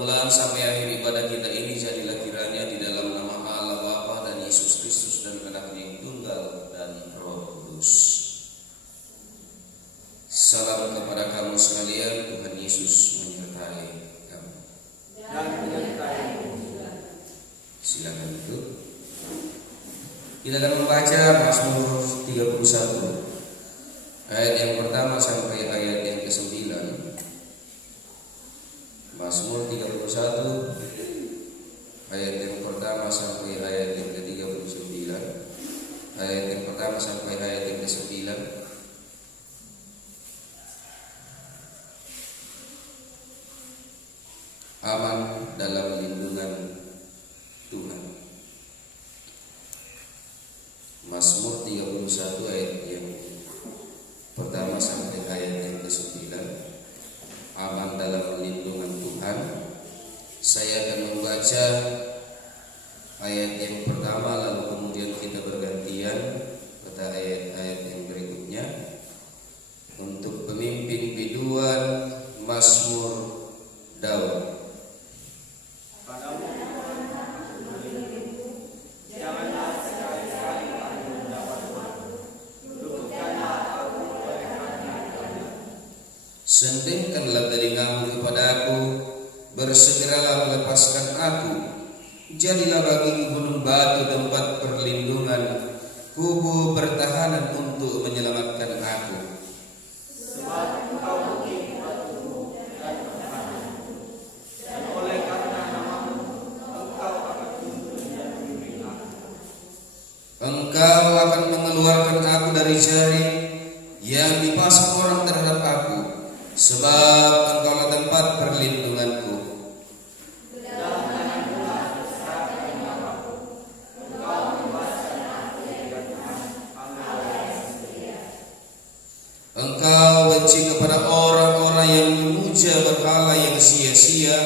permulaan sampai akhir ibadah kita ini jadilah kiranya di dalam nama Allah Bapa dan Yesus Kristus dan Anaknya yang tunggal dan Roh Kudus. Salam kepada kamu sekalian, Tuhan Yesus menyertai kamu. Dan menyertai juga. Silakan duduk. Kita akan membaca Mazmur 31 ayat yang pertama sampai ayat yang ke-9. Mazmur 31 ayat yang pertama sampai ayat yang ke-39. Ayat yang pertama sampai ayat yang ke-9. Aman dalam lindungan Tuhan. Mazmur 31 ayat yang pertama sampai ayat yang ke-9. Aman dalam lindungan Tuhan. Saya akan membaca ayat yang pertama, lalu kemudian kita bergantian pada ayat-ayat yang berikutnya. Untuk pemimpin biduan Mazmur Daud. Sentingkanlah telingamu kepadaku, bersegeralah melepaskan aku. Jadilah bagiku gunung batu tempat perlindungan, kubu pertahanan untuk menyelamatkan aku. Sebab Engkau bukit batuku dan pertahananku, dan oleh karena namamu Engkau akan tuntun dan membimbing aku. Engkau akan mengeluarkan aku dari jaring yang dipasang orang terhadap aku, sebab Engkaulah tempat perlindunganku. Dalam tanganmu serahkan nyawaku, Engkau membebaskan aku dari tangan Allah yang setia. Engkau benci kepada orang-orang yang memuja berhala yang sia-sia,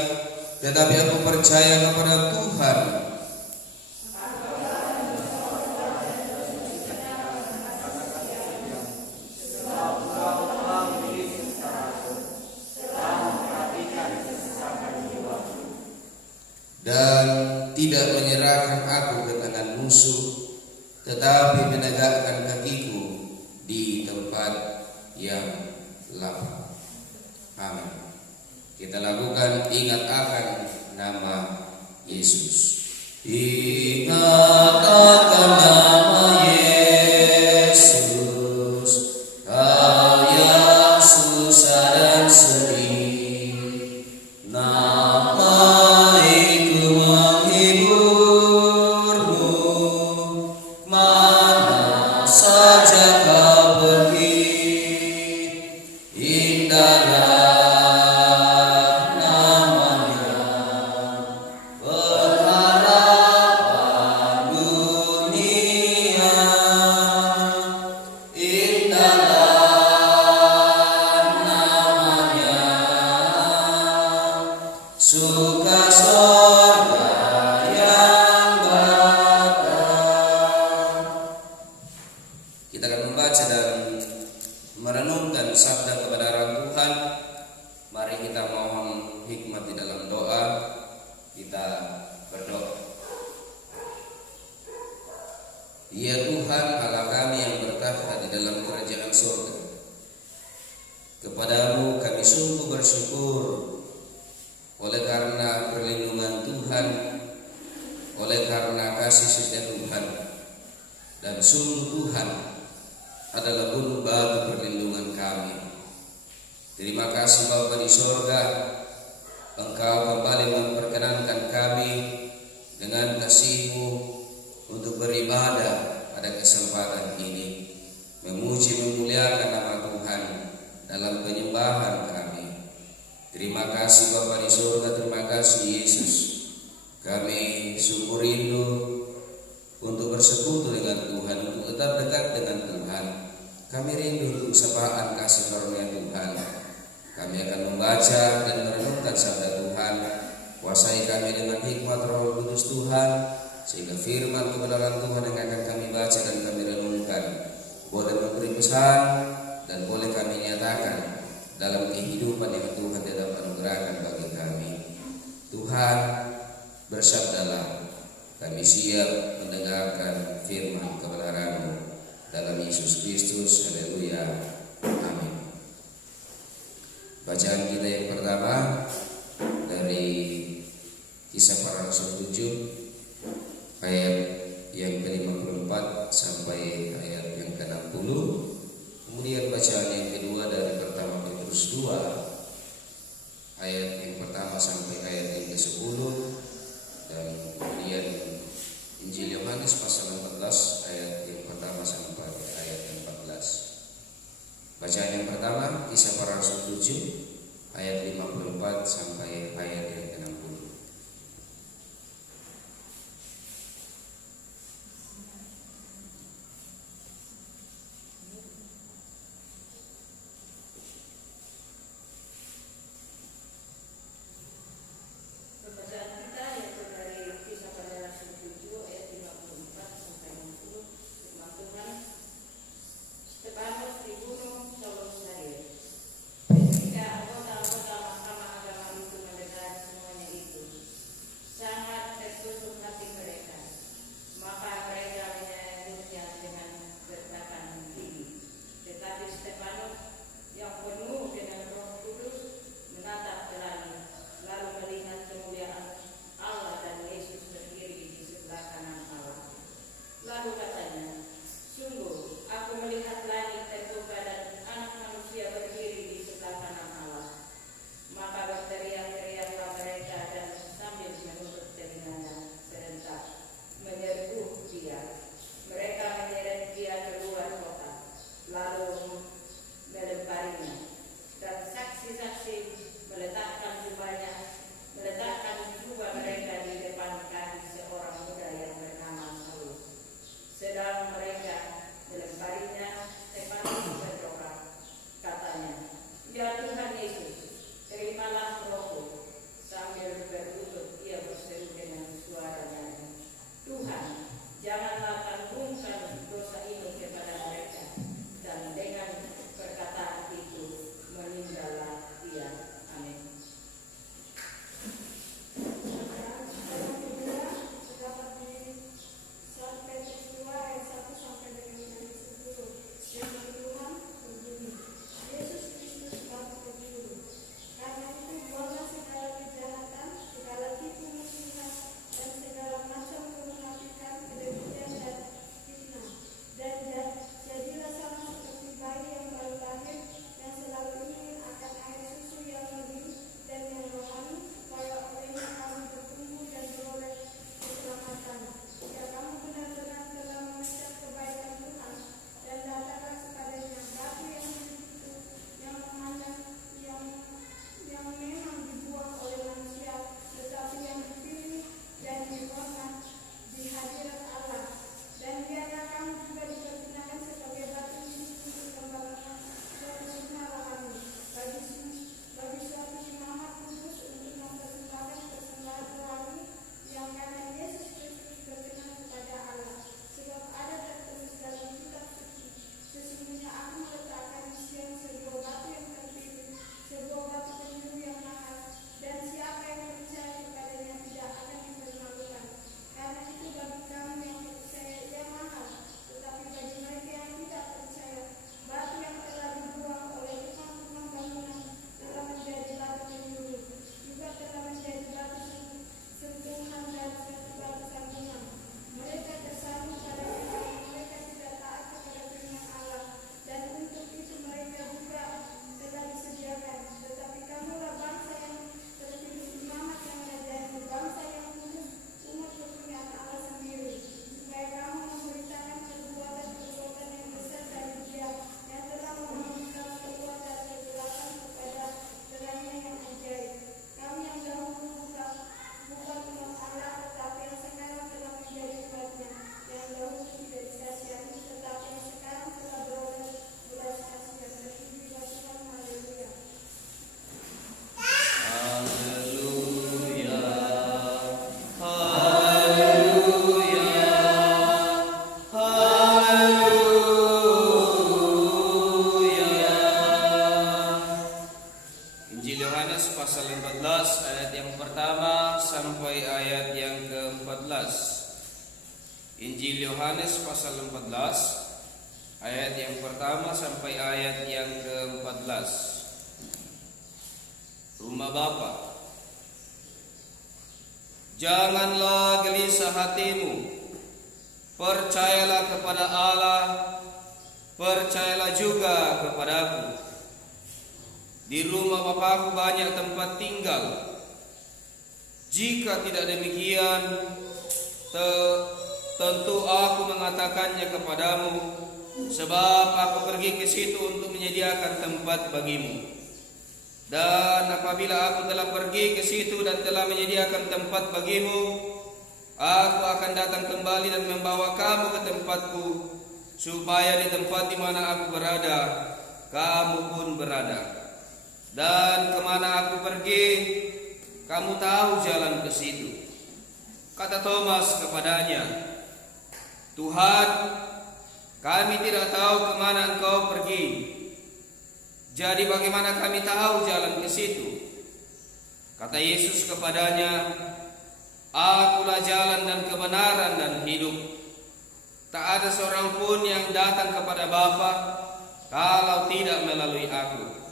tetapi aku percaya kepada Tuhan. Dan tidak menyerahkan aku ke tangan musuh, tetapi menegakkan kakiku di tempat yang lapang. Amin. Kita lakukan ingat akan nama Yesus. Ingat akan nama Yesus, kau yang susah dan sedih. Nama itu menghiburmu, mana saja kau pergi. Indahlah namanya, pengharapan dunia. Indahlah namanya, suka sorga yang bakal. Kita akan membaca dan merenungkan sabda kebenaran Tuhan. Mari kita mohon hikmat di dalam doa. Kita berdoa. Ya Tuhan Allah kami yang bertahta di dalam kerajaan surga, kepadamu kami sungguh bersyukur oleh karena perlindungan Tuhan, oleh karena kasih setia Tuhan. Dan sungguh Tuhan adalah gunung batu perlindungan kami. Terima kasih Bapa di surga, Engkau kembali memperkenankan kami dengan kasih-Mu untuk beribadah pada kesempatan ini, memuji memuliakan nama Tuhan dalam penyembahan kami. Terima kasih Bapa di surga, terima kasih Yesus. Kami sungguh rindu untuk bersekutu dengan Tuhan, untuk tetap dekat dengan Tuhan. Kami rindu untuk sapaan kasih karunia Tuhan. Kami akan membaca dan merenungkan sabda Tuhan. Kuasai kami dengan hikmat Roh Kudus Tuhan, sehingga firman kebenaran Tuhan yang akan kami baca dan kami renungkan boleh memberi pesan dan boleh kami nyatakan dalam kehidupan yang Tuhan tidak anugerahkan bagi kami. Tuhan, bersabdalah, kami siap mendengarkan firman kebenaran-Mu dalam Yesus Kristus. Haleluya. Amin. Bacaan kita yang pertama dari Kisah Para Rasul 7 ayat yang ke-54 sampai ayat yang ke-60. Kemudian bacaan yang kedua dari pertama Petrus 2 ayat yang pertama sampai ayat yang ke-10, dan kemudian Injil Yohanes pasal 14 ayat yang pertama sampai ayat yang 14. Bacaan yang pertama Kisah Para Rasul 7 ayat 54 sampai ayat yang ke-60. sampai ayat yang ke-14. Injil Yohanes pasal 14 ayat yang pertama sampai ayat yang ke-14. Rumah Bapa. Janganlah gelisah hatimu, percayalah kepada Allah, percayalah juga kepadaku. Di rumah Bapakku banyak tempat tinggal. Jika tidak demikian, tentu aku mengatakannya kepadamu, sebab aku pergi ke situ untuk menyediakan tempat bagimu. Dan apabila aku telah pergi ke situ dan telah menyediakan tempat bagimu, aku akan datang kembali dan membawa kamu ke tempatku, supaya di tempat di mana aku berada, kamu pun berada. Dan kemana aku pergi, kamu tahu jalan ke situ. Kata Thomas kepadanya, Tuhan, kami tidak tahu kemana engkau pergi. Jadi bagaimana kami tahu jalan ke situ? Kata Yesus kepadanya, Akulah jalan dan kebenaran dan hidup. Tak ada seorang pun yang datang kepada Bapa kalau tidak melalui aku.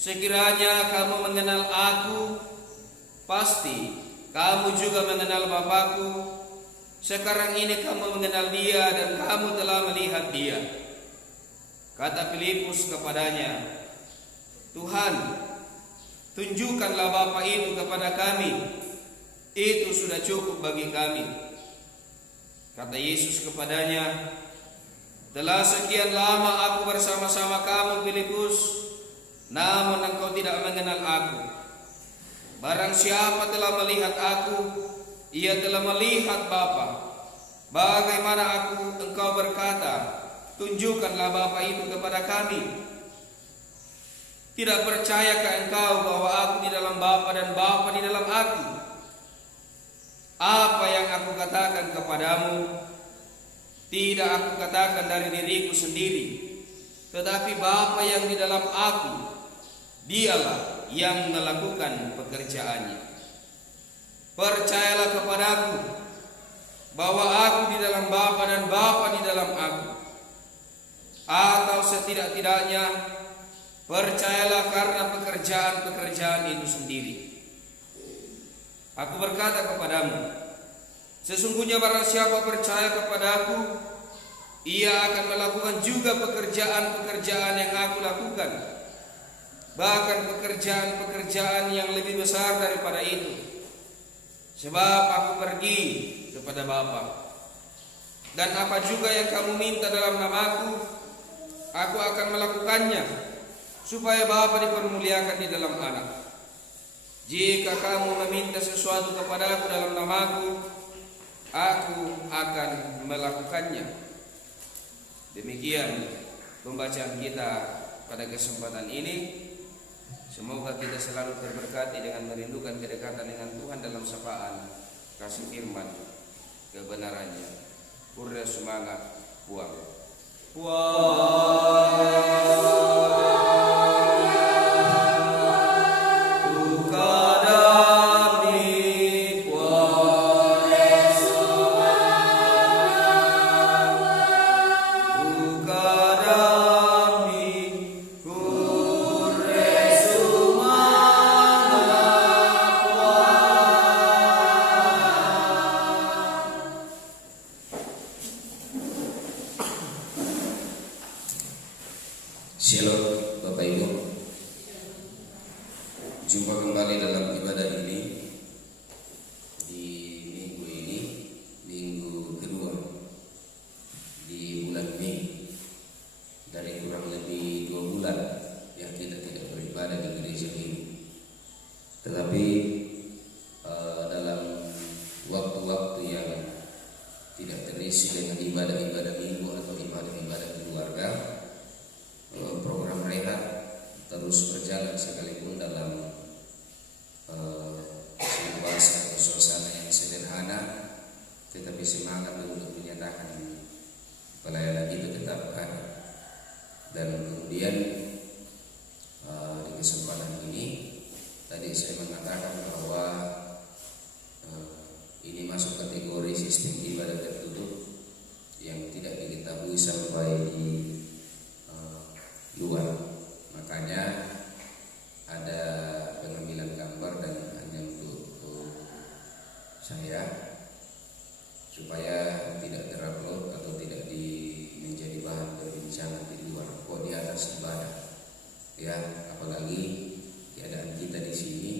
Sekiranya kamu mengenal aku, pasti kamu juga mengenal Bapakku. Sekarang ini kamu mengenal Dia dan kamu telah melihat Dia. Kata Filipus kepadanya, Tuhan, tunjukkanlah Bapa itu kepada kami. Itu sudah cukup bagi kami. Kata Yesus kepadanya, telah sekian lama aku bersama-sama kamu, Filipus, namun engkau tidak mengenal aku. Barang siapa telah melihat aku, ia telah melihat Bapa. Bagaimana engkau berkata, tunjukkanlah Bapa itu kepada kami? Tidak percayakah engkau bahwa aku di dalam Bapa dan Bapa di dalam aku? Apa yang aku katakan kepadamu, tidak aku katakan dari diriku sendiri, tetapi Bapa yang di dalam aku, Dialah yang melakukan pekerjaannya. Percayalah kepadaku bahwa aku di dalam Bapa dan Bapa di dalam aku. Atau setidak-tidaknya percayalah karena pekerjaan-pekerjaan itu sendiri. Aku berkata kepadamu, sesungguhnya barang siapa percaya kepadaku, ia akan melakukan juga pekerjaan-pekerjaan yang aku lakukan, bahkan pekerjaan-pekerjaan yang lebih besar daripada itu. Sebab aku pergi kepada Bapa. Dan apa juga yang kamu minta dalam namaku, aku akan melakukannya, supaya Bapa dipermuliakan di dalam Anak. Jika kamu meminta sesuatu kepadaku dalam namaku, aku akan melakukannya. Demikian pembacaan kita pada kesempatan ini. Semoga kita selalu terberkati dengan merindukan kedekatan dengan Tuhan dalam sapaan, kasih firman, kebenarannya. Purna semangat, puang. Shalom Bapak Ibu, jumpa kembali dalam ibadah ini di minggu ini, minggu kedua di bulan Mei, dari kurang lebih 2 bulan yang kita tidak beribadah di gereja ini. Tetapi dalam waktu-waktu yang tidak terisi dengan ibadah-ibadah minggu atau ibadah-ibadah keluarga, program rehat terus berjalan sekalipun dalam situasi atau suasana yang sederhana, tetapi semangat untuk menyatakan pelayanan itu tetap ada. Dan kemudian di kesempatan ini tadi saya mengatakan bahwa tunggu sampai di luar. Makanya ada pengambilan gambar dan hanya untuk saya supaya tidak terupload atau tidak menjadi bahan perbincangan di luar. Kok di atas ibadah, ya, apalagi keadaan kita di sini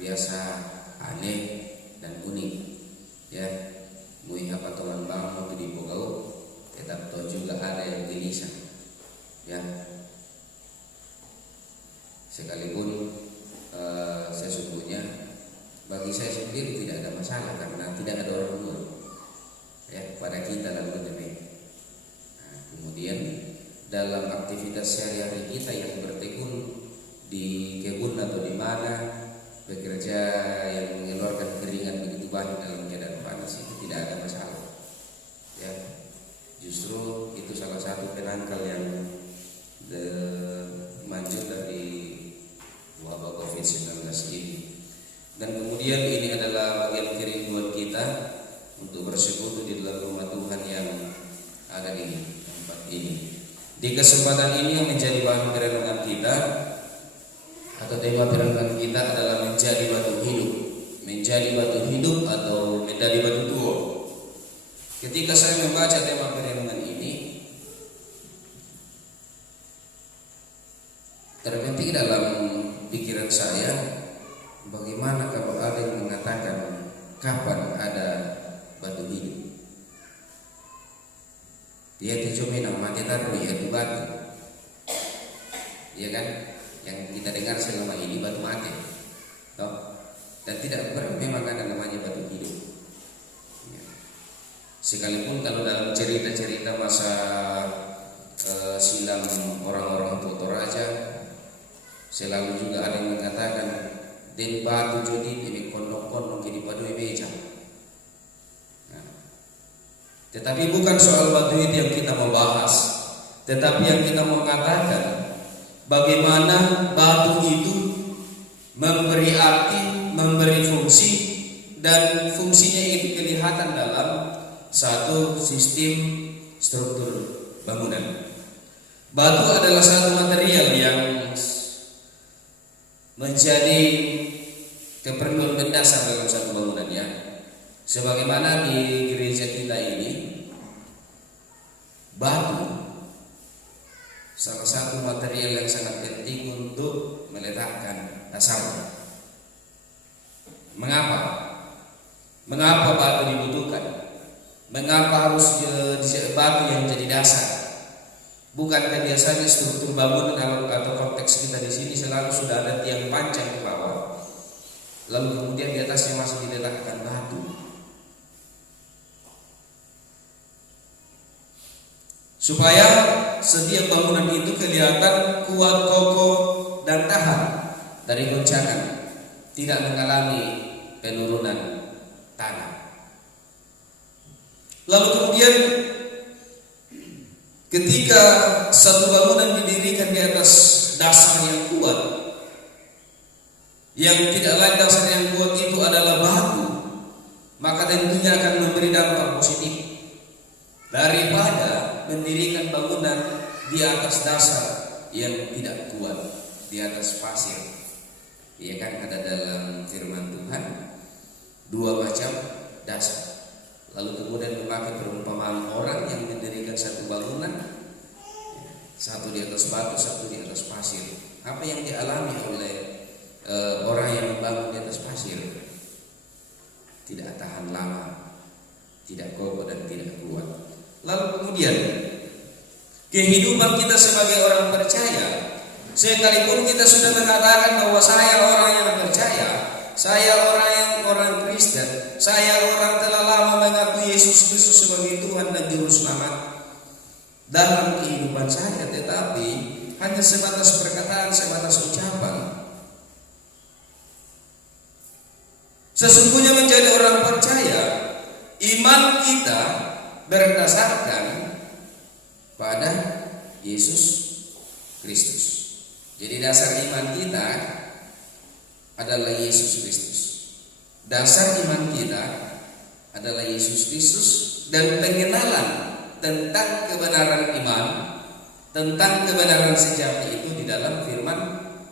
biasa aneh dan unik, ya. Mui apa tuan bang itu di Bogau, tetap tahu juga ada yang gelisah, ya. Sekalipun sesungguhnya bagi saya sendiri tidak ada masalah karena tidak ada orang luar, ya, pada kita lalu demi. Nah, kemudian dalam aktivitas sehari-hari kita yang bertekun di kebun atau di mana bekerja yang mengeluarkan keringat begitu banyak dalam keadaan panas itu tidak ada masalah, ya. Justru itu salah satu penangkal yang maju dari wabah COVID-19 ini. Dan kemudian ini adalah bagian kerinduan kita untuk bersekutu di dalam rumah Tuhan yang ada di tempat ini. Di kesempatan ini yang menjadi bahan perenungan kita atau tema perenungan kita adalah menjadi batu hidup. Menjadi batu hidup atau menjadi batu tua. Ketika saya membaca tema perenungan ini, terbetik dalam pikiran saya, bagaimana kalau ada yang mengatakan kapan ada batu hidup? Dia dijomena mati taruh yaitu batu, ya kan? Yang kita dengar selama ini batu mati, toh? Dan tidak pernah memang ada namanya batu hidup. Ya. Sekalipun kalau dalam cerita-cerita masa silam orang-orang Toraja, selalu juga ada yang mengatakan den batu jadi ini kondok-kondok ini padu beca. Nah, tetapi bukan soal batu itu yang kita mau bahas, tetapi yang kita mau katakan bagaimana batu itu memberi arti, memberi fungsi, dan fungsinya itu kelihatan dalam satu sistem struktur bangunan. Batu adalah satu material yang menjadi keperluan mendasar dalam satu bangunan, ya. Sebagaimana di gereja kita ini, batu salah satu material yang sangat penting untuk meletakkan dasar. Mengapa? Mengapa batu dibutuhkan? Mengapa harus batu yang jadi dasar? Bukankah biasanya struktur bangunan atau konteks kita di sini selalu sudah ada tiang panjang di bawah, lalu kemudian di atasnya masih diletakkan batu. Supaya setiap bangunan itu kelihatan kuat, kokoh, dan tahan dari goncangan, tidak mengalami penurunan tanah. Lalu kemudian ketika satu bangunan didirikan di atas dasar yang kuat, yang tidak lain dasar yang kuat itu adalah batu, maka tentunya akan memberi dampak positif daripada mendirikan bangunan di atas dasar yang tidak kuat, di atas pasir. Ya kan, ada dalam firman Tuhan dua macam dasar. Lalu kemudian memakai perumpamaan orang yang mendirikan satu bangunan, satu di atas batu, satu di atas pasir. Apa yang dialami oleh orang yang membangun di atas pasir? Tidak tahan lama, tidak kokoh dan tidak kuat. Lalu kemudian kehidupan kita sebagai orang percaya, sekalipun kita sudah mengatakan bahwa saya orang yang percaya, saya orang Kristen, saya orang telah lama mengakui Yesus Kristus sebagai Tuhan dan Juru Selamat dalam kehidupan saya, tetapi hanya sebatas perkataan, sebatas ucapan. Sesungguhnya menjadi orang percaya, iman kita berdasarkan pada Yesus Kristus. Jadi dasar iman kita adalah Yesus Kristus. Dasar iman kita adalah Yesus Kristus, dan pengenalan tentang kebenaran iman, tentang kebenaran sejati itu di dalam firman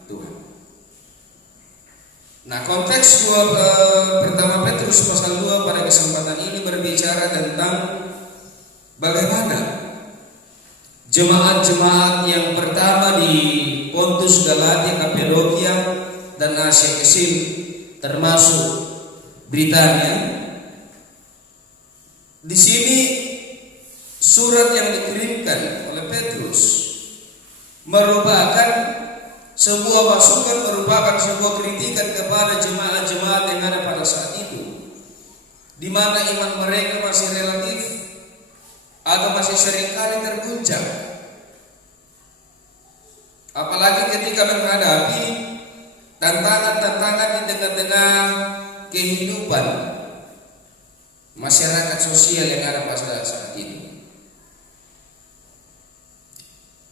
Tuhan. Nah, konteks pertama Petrus pasal 2 pada kesempatan ini berbicara tentang bagaimana jemaat-jemaat yang pertama di Pontus, Galatia, Kapadokia, dan Asia Kecil, termasuk Britania. Di sini surat yang dikirimkan oleh Petrus merupakan sebuah masukan, merupakan sebuah kritikan kepada jemaat-jemaat yang ada pada saat itu, di mana iman mereka masih relatif atau masih seringkali terguncang, apalagi ketika menghadapi tantangan-tantangan di tengah-tengah kehidupan masyarakat sosial yang ada pada saat ini.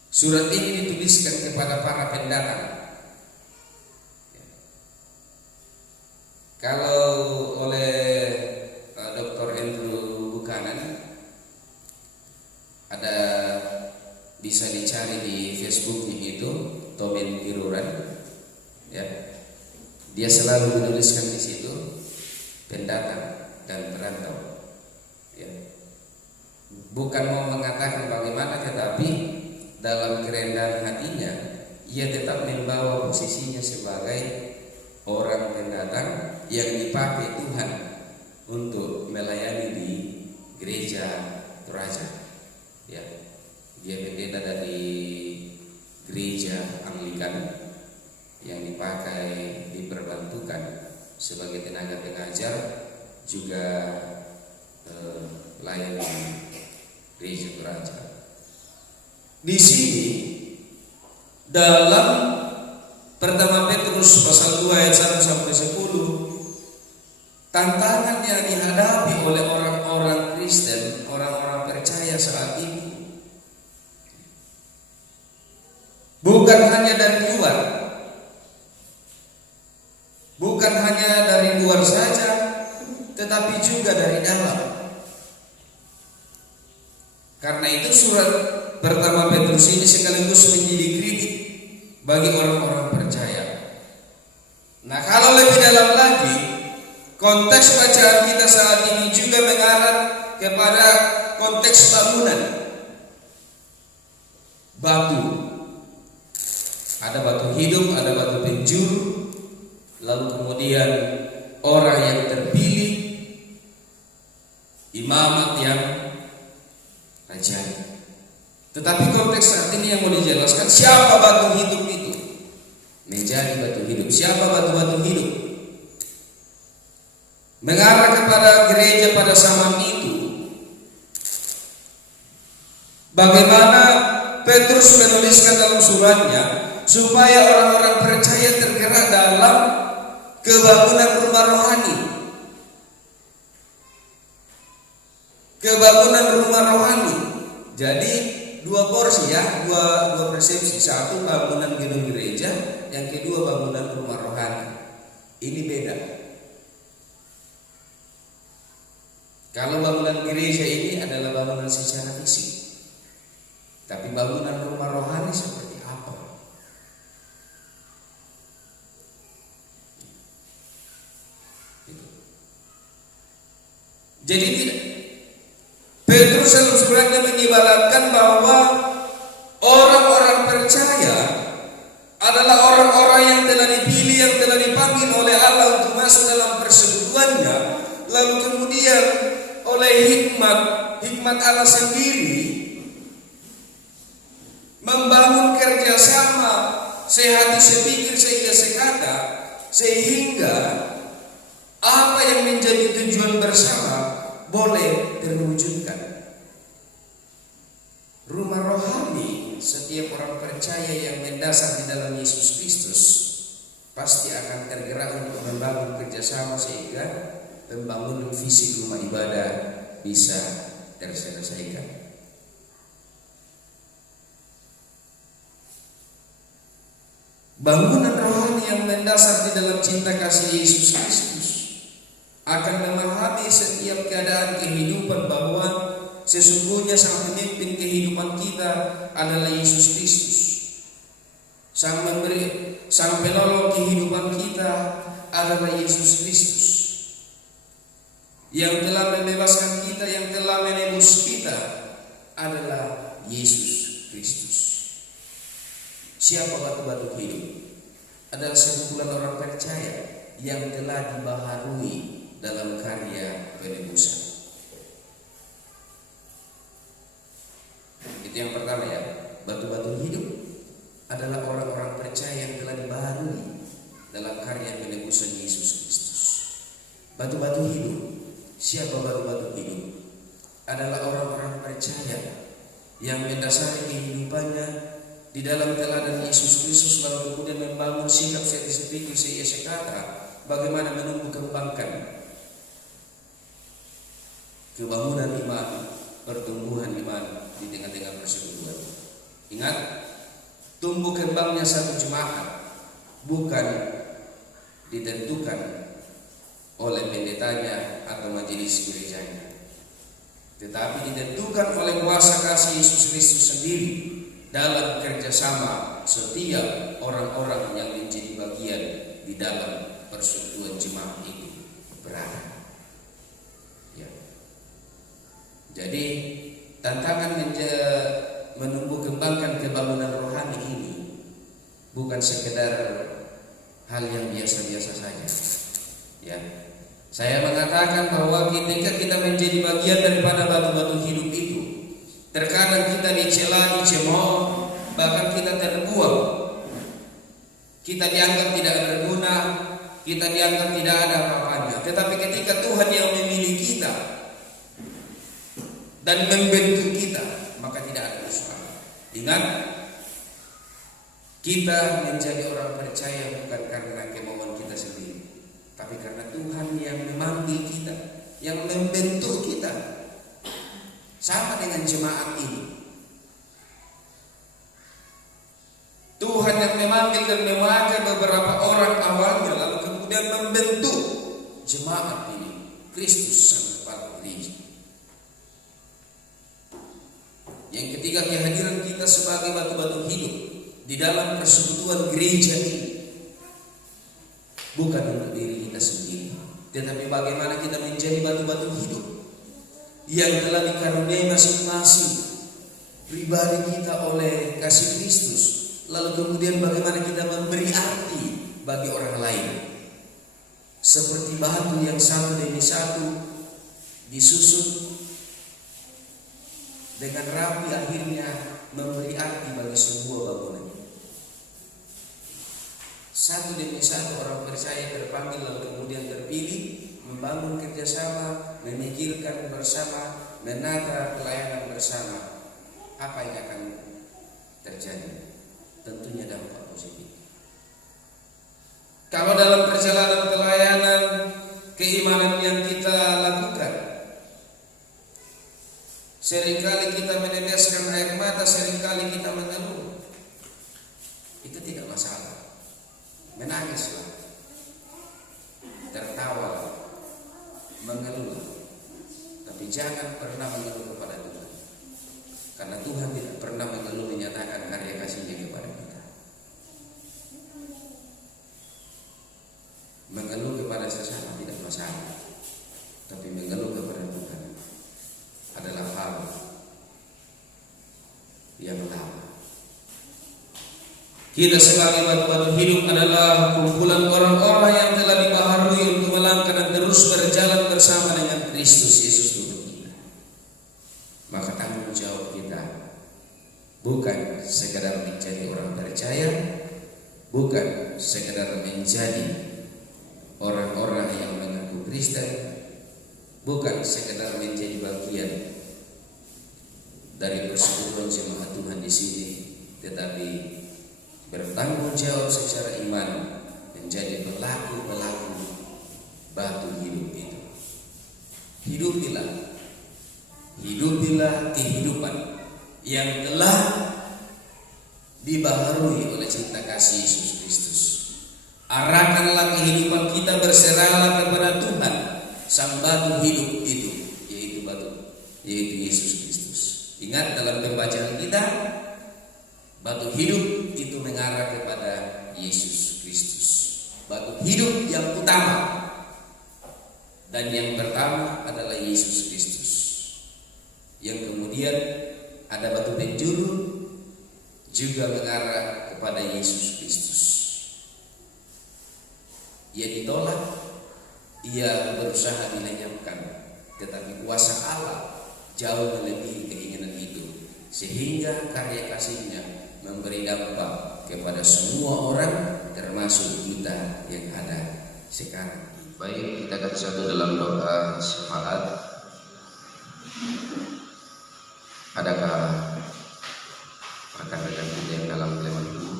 Surat ini dituliskan kepada para pendatang. Kalau oleh Dr. Andrew Buchanan, ada bisa dicari di Facebooknya itu, Tobin Tiruran, ya. Dia selalu menuliskan di situ pendatang dan perantau, ya. Bukan mau mengatakan bagaimana, tetapi dalam kerendahan hatinya ia tetap membawa posisinya sebagai orang pendatang yang dipakai Tuhan untuk melayani di gereja Toraja, ya. Dia pendeta dari gereja Anglikan yang diperbantukan sebagai tenaga pengajar, juga layani gereja Toraja. Di sini dalam pertama Petrus pasal 2 ayat 1 sampai 10, tantangan yang dihadapi oleh orang-orang Kristen, orang-orang percaya saat ini, bukan hanya dari luar, bukan hanya dari luar saja, tetapi juga dari dalam. Karena itu surat pertama Petrus ini sekaligus menjadi kritik bagi orang-orang percaya. Nah, kalau lebih dalam lagi, konteks bacaan kita saat ini juga mengarah kepada konteks bangunan. Batu. Ada batu hidup, ada batu penjuru, lalu kemudian orang yang terpilih, imamat yang rajani. Tetapi konteks saat ini yang mau dijelaskan, siapa batu hidup itu menjadi batu hidup. Siapa batu-batu hidup? Mengarah kepada gereja pada zaman itu. Bagaimana Petrus menuliskan dalam suratnya supaya orang-orang percaya tergerak dalam kebangunan rumah rohani. Kebangunan rumah rohani. Jadi dua porsi, ya, dua persepsi. Satu bangunan gedung gereja, yang kedua bangunan rumah rohani. Ini beda. Kalau bangunan gereja ini adalah bangunan secara fisik, tapi bangunan rumah rohani seperti apa? Jadi tidak. Petrus dalam suratnya mengibaratkan bahwa orang-orang percaya adalah orang-orang yang telah dipilih, yang telah dipanggil oleh Allah untuk masuk dalam persekutuannya, lalu kemudian oleh hikmat Allah sendiri membangun kerjasama sehati sepikir sehingga sekata, sehingga apa yang menjadi tujuan bersama boleh terwujudkan. Rumah rohani setiap orang percaya yang mendasar di dalam Yesus Kristus pasti akan tergerak untuk membangun kerjasama sehingga pembangunan fisik rumah ibadah bisa terselesaikan. Bangunan rohani yang mendasar di dalam cinta kasih Yesus Kristus akan memahami setiap keadaan kehidupan bahwa sesungguhnya sang pemimpin kehidupan kita adalah Yesus Kristus. Sang penolong kehidupan kita adalah Yesus Kristus. Yang telah membebaskan kita, yang telah menebus kita adalah Yesus Kristus. Siapa batu-batu hidup? Adalah sekumpulan orang percaya yang telah dibaharui dalam karya penebusan. Itu yang pertama ya. Batu-batu hidup adalah orang-orang percaya yang telah dibaharui dalam karya penebusan Yesus Kristus. Batu-batu hidup. Siapa batu-batu hidup? Adalah orang-orang percaya yang mendasari kehidupannya di dalam teladan Yesus Kristus, lalu kemudian membangun sikap seperti Yesus kata bagaimana menumbuh kembangkan kebangunan iman, pertumbuhan iman di tengah-tengah persekutuan. Ingat, tumbuh kembangnya satu jemaat bukan ditentukan oleh pendetanya atau majelis gerejanya, tetapi ditentukan oleh kuasa kasih Yesus Kristus sendiri dalam kerjasama setiap orang-orang yang menjadi bagian di dalam persekutuan jemaat itu berada. Ya. Jadi tantangan menumbuh kembangkan kebangunan rohani ini bukan sekedar hal yang biasa-biasa saja. Ya. Saya mengatakan bahwa ketika kita menjadi bagian daripada batu-batu hidup itu, terkadang kita dicela, dicemooh, bahkan kita terbuang. Kita dianggap tidak berguna, kita dianggap tidak ada apa-apanya. Tetapi ketika Tuhan yang memilih kita dan membentuk kita, maka tidak ada masalah. Ingat, kita menjadi orang percaya bukan karena kemauan kita sendiri, tapi karena Tuhan yang memanggil kita, yang membentuk kita. Sama dengan jemaat ini. Tuhan yang memanggil dan memakai beberapa orang awalnya, lalu kemudian membentuk jemaat ini. Kristus sang kepala gereja. Yang ketiga, kehadiran kita sebagai batu-batu hidup di dalam persekutuan gereja ini bukan untuk diri kita sendiri, tetapi bagaimana kita menjadi batu-batu hidup yang telah dikaruniai masing-masing pribadi kita oleh kasih Kristus, lalu kemudian bagaimana kita memberi arti bagi orang lain, seperti batu yang satu demi satu disusun dengan rapi, akhirnya memberi arti bagi sebuah bangunan. Satu demi satu orang percaya terpanggil lalu kemudian terpilih membangun kerjasama, memikirkan bersama, menata pelayanan bersama. Apa yang akan terjadi? Tentunya dampak positif. Kalau dalam perjalanan pelayanan keimanan yang kita lakukan, seringkali kita meneteskan air mata, seringkali kita mengeluh, itu tidak masalah. Menangislah, tertawa, mengeluh, tapi jangan pernah mengeluh kepada Tuhan, karena Tuhan tidak pernah mengeluh menyatakan karya kasih-Nya kepada kita. Mengeluh kepada sesama tidak masalah, tapi mengeluh kepada Tuhan adalah hal yang lama. Kita sebagai batu-batu hidup adalah kumpulan orang-orang yang telah dibaharui untuk melangkah dan terus berjalan bersama dengan Kristus Yesus Tuhan kita. Maka tanggung jawab kita bukan sekedar menjadi orang percaya, bukan sekedar menjadi orang-orang yang mengaku Kristen, bukan sekedar menjadi bagian dari persekutuan jemaat Tuhan di sini, tetapi bertanggung jawab secara iman menjadi pelaku-pelaku batu hidup itu. Hidupilah kehidupan yang telah dibaharui oleh cinta kasih Yesus Kristus. Arahkanlah kehidupan kita, berserahlah kepada Tuhan, sang batu hidup itu, yaitu batu yaitu Yesus Kristus. Ingat dalam pembacaan kita, batu hidup itu mengarah kepada Yesus Kristus. Batu hidup yang utama dan yang pertama adalah Yesus Kristus. Yang kemudian ada batu penjuru juga mengarah kepada Yesus Kristus. Ia ditolak, ia berusaha dilenyapkan, tetapi kuasa Allah jauh melebihi keinginan itu, sehingga karya kasih-Nya memberi dampak kepada semua orang, termasuk kita yang ada sekarang. Baik, kita akan satu dalam doa syafaat. Adakah rekan-rekan kita yang dalam keleman dulu?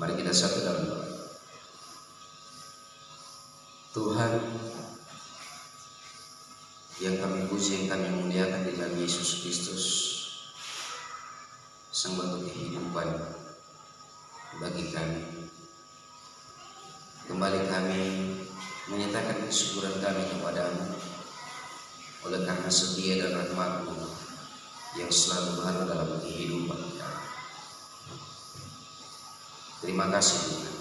Mari kita satu dalam doa. Tuhan yang kami puji, yang kami muliakan di dalam Yesus Kristus, Sang Batu kehidupan bagi kami. Kembali kami menyatakan kesyukuran kami kepadamu oleh karena setia dan rahmat-Mu yang selalu ada dalam kehidupan kami. Terima kasih Tuhan,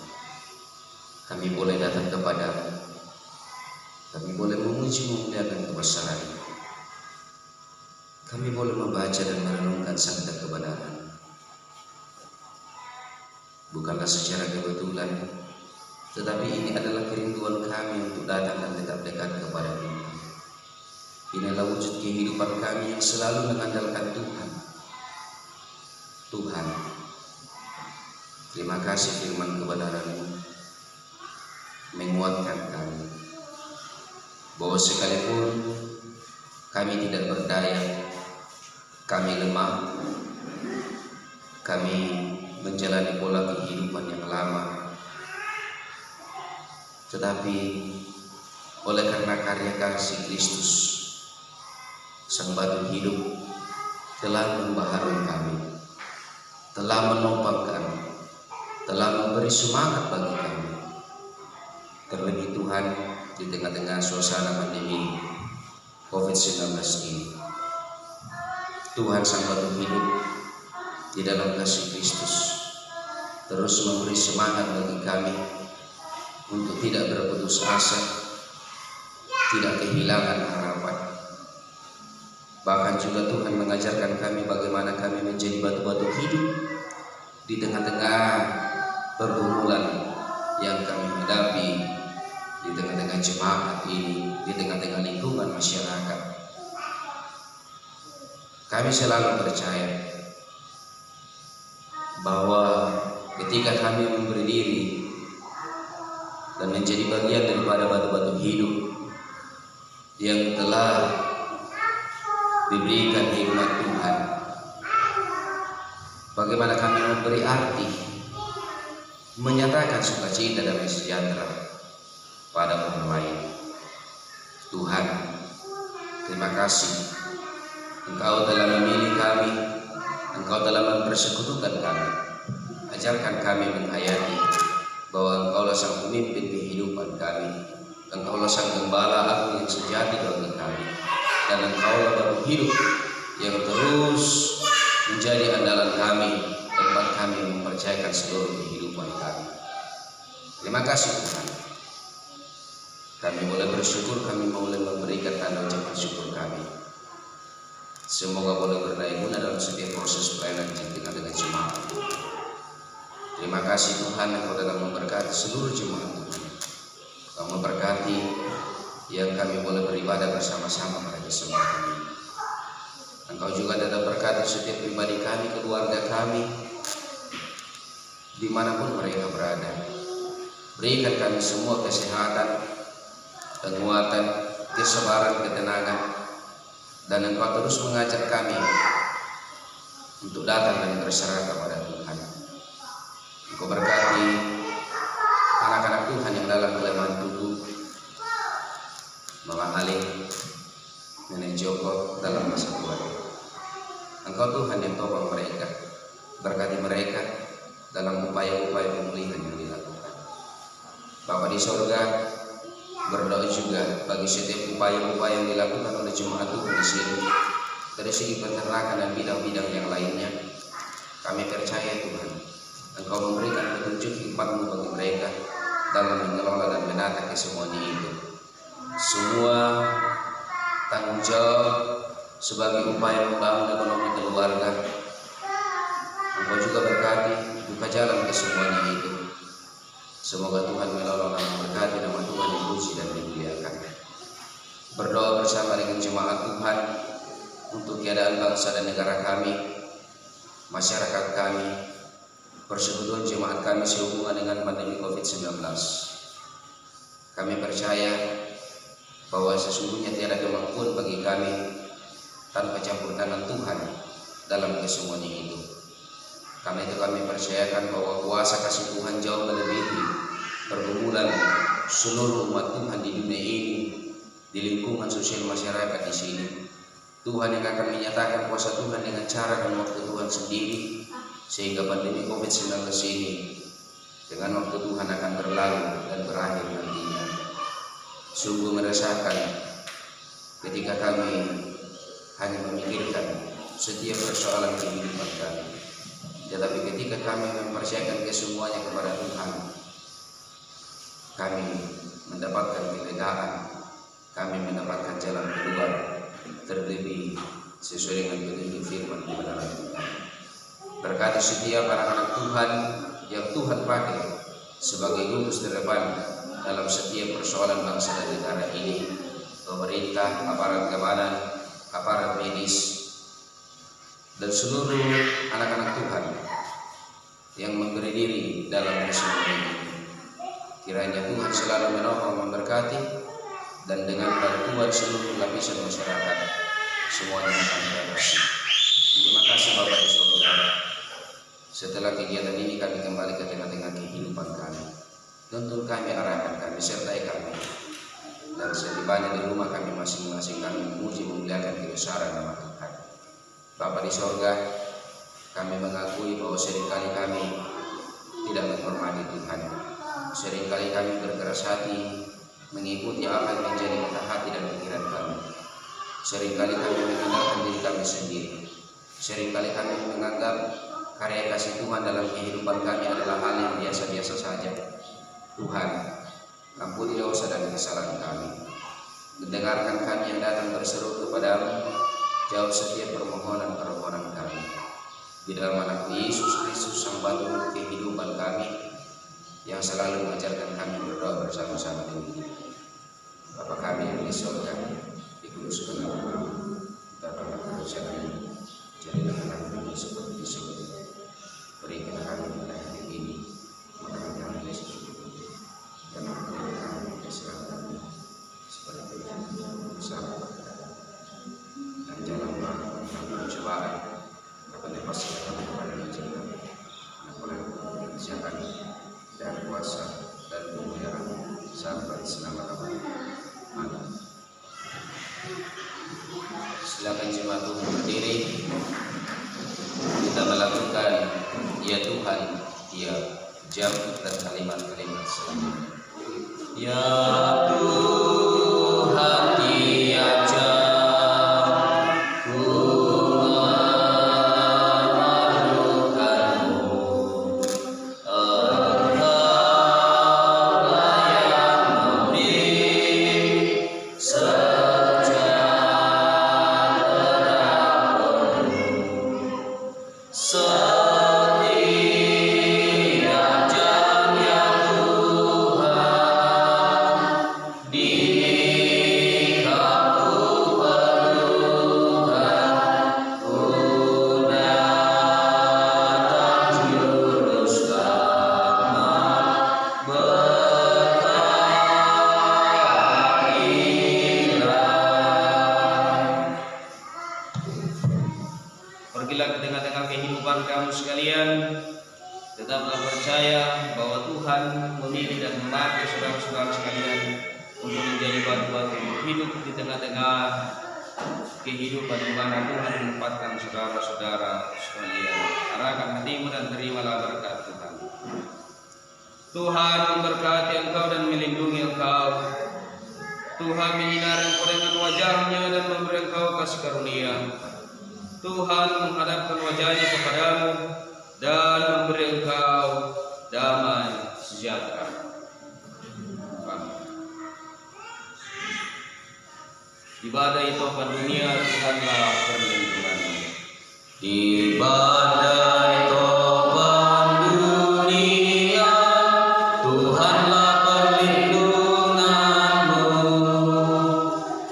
kami boleh datang kepadamu, kami boleh memuji memuliakan kebesaran-Mu, kami boleh membaca dan merenungkan sabda kebenaran. Bukanlah secara kebetulan, tetapi ini adalah kerinduan kami untuk datang dan tetap dekat kepada Tuhan. Inilah wujud kehidupan kami yang selalu mengandalkan Tuhan. Tuhan, terima kasih firman kebenaran-Mu menguatkan kami, bahwa sekalipun kami tidak berdaya, kami lemah, kami menjalani pola kehidupan yang lama, tetapi oleh karena karya kasih Kristus, Sang Batu hidup telah membaharui kami, telah menopang kami, telah memberi semangat bagi kami. Terlebih Tuhan, di tengah-tengah suasana pandemi COVID-19 ini, Tuhan Sang Batu hidup di dalam kasih Kristus terus memberi semangat bagi kami untuk tidak berputus asa, tidak kehilangan harapan. Bahkan juga Tuhan mengajarkan kami bagaimana kami menjadi batu-batu hidup di tengah-tengah pergumulan yang kami hadapi, di tengah-tengah jemaat ini, di tengah-tengah lingkungan masyarakat. Kami selalu percaya bahwa ketika kami memberi diri dan menjadi bagian daripada batu-batu hidup yang telah diberikan hikmat Tuhan, bagaimana kami memberi arti, menyatakan sukacita dan sejahtera pada orang lain. Tuhan, terima kasih, Engkau telah memilih kami, Engkau telah mempersekutukan kami. Ajarkan kami menghayati bahwa Engkaulah Sang Pemimpin kehidupan kami, Engkaulah Sang Gembala Agung yang sejati bagi kami, dan Engkaulah Batu hidup yang terus menjadi andalan kami, tempat kami mempercayakan seluruh kehidupan kami. Terima kasih Tuhan. Kami boleh bersyukur, kami boleh memberikan tanda ucapan syukur kami. Semoga boleh berdaya guna dalam setiap proses pelayanan yang kita dengan jemaat. Terima kasih Tuhan, Engkau telah memberkati seluruh jemaat Tuhan. Engkau memberkati yang kami boleh beribadah bersama-sama pada kesempatan ini. Engkau juga tetap berkati setiap pribadi kami, keluarga kami, dimanapun mereka berada. Berikan kami semua kesehatan, penguatan, kesabaran, ketenangan, dan Engkau terus mengajak kami untuk datang dan berserah kepada Tuhan. Engkau berkati anak-anak Tuhan yang dalam kelemahan tubuh, Mama Ali, Nenek Joko dalam masa tua. Engkau Tuhan yang topang mereka, berkati mereka, dalam upaya-upaya pemulihan yang dilakukan. Bapa di sorga, berdoa juga bagi setiap upaya-upaya yang dilakukan oleh jemaat Tuhan di sini, dari segi peternakan dan bidang-bidang yang lainnya. Kami percaya Tuhan, Engkau memberikan petunjuk hikmat-Mu bagi mereka dalam mengelola dan menata kesemuanya itu. Semua tanggung jawab sebagai upaya membangun ekonomi keluarga, Engkau juga berkati buka jalan kesemuanya itu. Semoga Tuhan menolong dan memberkati nama Tuhan dipuji dan dimuliakan. Berdoa bersama dengan jemaat Tuhan untuk keadaan bangsa dan negara kami, masyarakat kami, persekutuan jemaat kami sehubungan dengan pandemi COVID-19. Kami percaya bahwa sesungguhnya tiada kemampuan bagi kami tanpa campur tangan Tuhan dalam kesemuanya itu. Karena itu kami percayakan bahwa kuasa kasih Tuhan jauh melebihi pergumulan seluruh umat Tuhan di dunia ini, di lingkungan sosial masyarakat di sini. Tuhan yang akan menyatakan kuasa Tuhan dengan cara dan waktu Tuhan sendiri, sehingga pandemi COVID-19 ini dengan waktu Tuhan akan berlalu dan berakhir nantinya. Sungguh meresahkan ketika kami hanya memikirkan setiap persoalan kehidupan kami. Tetapi ketika kami mempercayakan kesemuanya kepada Tuhan, kami mendapatkan kelegaan, kami mendapatkan jalan keluar terlebih sesuai dengan petunjuk firman di dalam Tuhan. Berkati setiap anak-anak Tuhan yang Tuhan pakai sebagai gugus terdepan dalam setiap persoalan bangsa dan negara ini, pemerintah, aparat keamanan, aparat medis, dan seluruh anak-anak Tuhan yang memberi diri dalam semua ini. Kiranya Tuhan selalu menolong, memberkati, dan dengan bantuan seluruh lapisan masyarakat semuanya akan berhasil. Terima kasih Bapak di surga. Setelah kegiatan ini kami kembali ke tengah-tengah kehidupan kami. Tuntun kami, arahkan kami, sertai kami. Dan setibanya di rumah kami masing-masing, kami memuji memuliakan kebesaran nama Tuhan. Bapa di sorga, kami mengakui bahwa seringkali kami tidak menghormati Tuhan. Seringkali kami berkeras hati mengikuti apa yang menjadi kata hati dan pikiran kami. Seringkali kami mengandalkan diri kami sendiri. Seringkali kami menganggap karya kasih Tuhan dalam kehidupan kami adalah hal yang biasa-biasa saja. Tuhan, ampuni dosa dan kesalahan kami. Mendengarkan kami yang datang berseru kepadamu, jawab setiap permohonan-permohonan kami. Di dalam anak Yesus Kristus, Sang Batu kehidupan kami, yang selalu mengajarkan kami berdoa bersama-sama dengan Dia. Bapa kami yang di surga, dikuduskan namamu, datanglah kerajaanmu, jadilah kehendakmu seperti di surga. Berikan kami pada hari ini makanan kami yang secukupnya, dan ampuni kami kesalahan kami, seperti kami bersalah kepada kami. Dan janganlah kami mencobaan, tapi lepaskan kami kepada rezeki kami. Anak-anak kerjakan dan kuasa dan kemuliaan sampai selama-lamanya. Amin. Silakan jemaat Tuhan berdiri. Kita melakukan ya Tuhan, ya jam dan kalimat-kalimat selanjutnya. Ya Tuhan, ya jam. Pergilah ke tengah-tengah kehidupan kamu sekalian. Tetaplah percaya bahwa Tuhan memilih dan memakai saudara-saudara sekalian untuk menjadi batu-batu hidup di tengah-tengah kehidupan di mana Tuhan menempatkan saudara-saudara sekalian. Arahkan hatimu dan terimalah berkat Tuhan. Tuhan memberkati engkau dan melindungi engkau. Tuhan menyinari engkau dengan wajah-Nya dan memberi engkau kasih karunia. Tuhan menghadapkan wajah-Nya kepadamu dan memberi engkau damai sejahtera. Ibadah itu apa dunia, Tuhanlah perlindunganmu. Ibadah topan dunia, Tuhanlah perlindunganmu.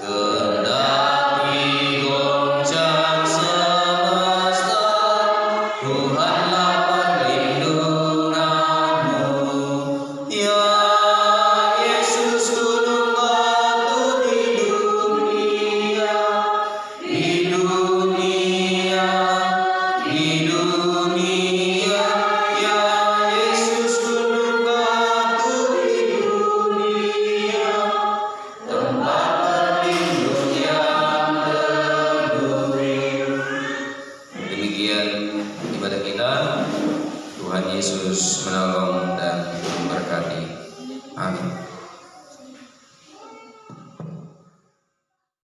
Kendati goncang semesta, Tuhanlah perlindunganmu. Ya Yesus gunung batu di dunia, di dunia, ya Yesus gunung batu di dunia, tempat berlindung yang teduh. Demikian ibadah kita. Tuhan Yesus menolong dan memberkati. Amin.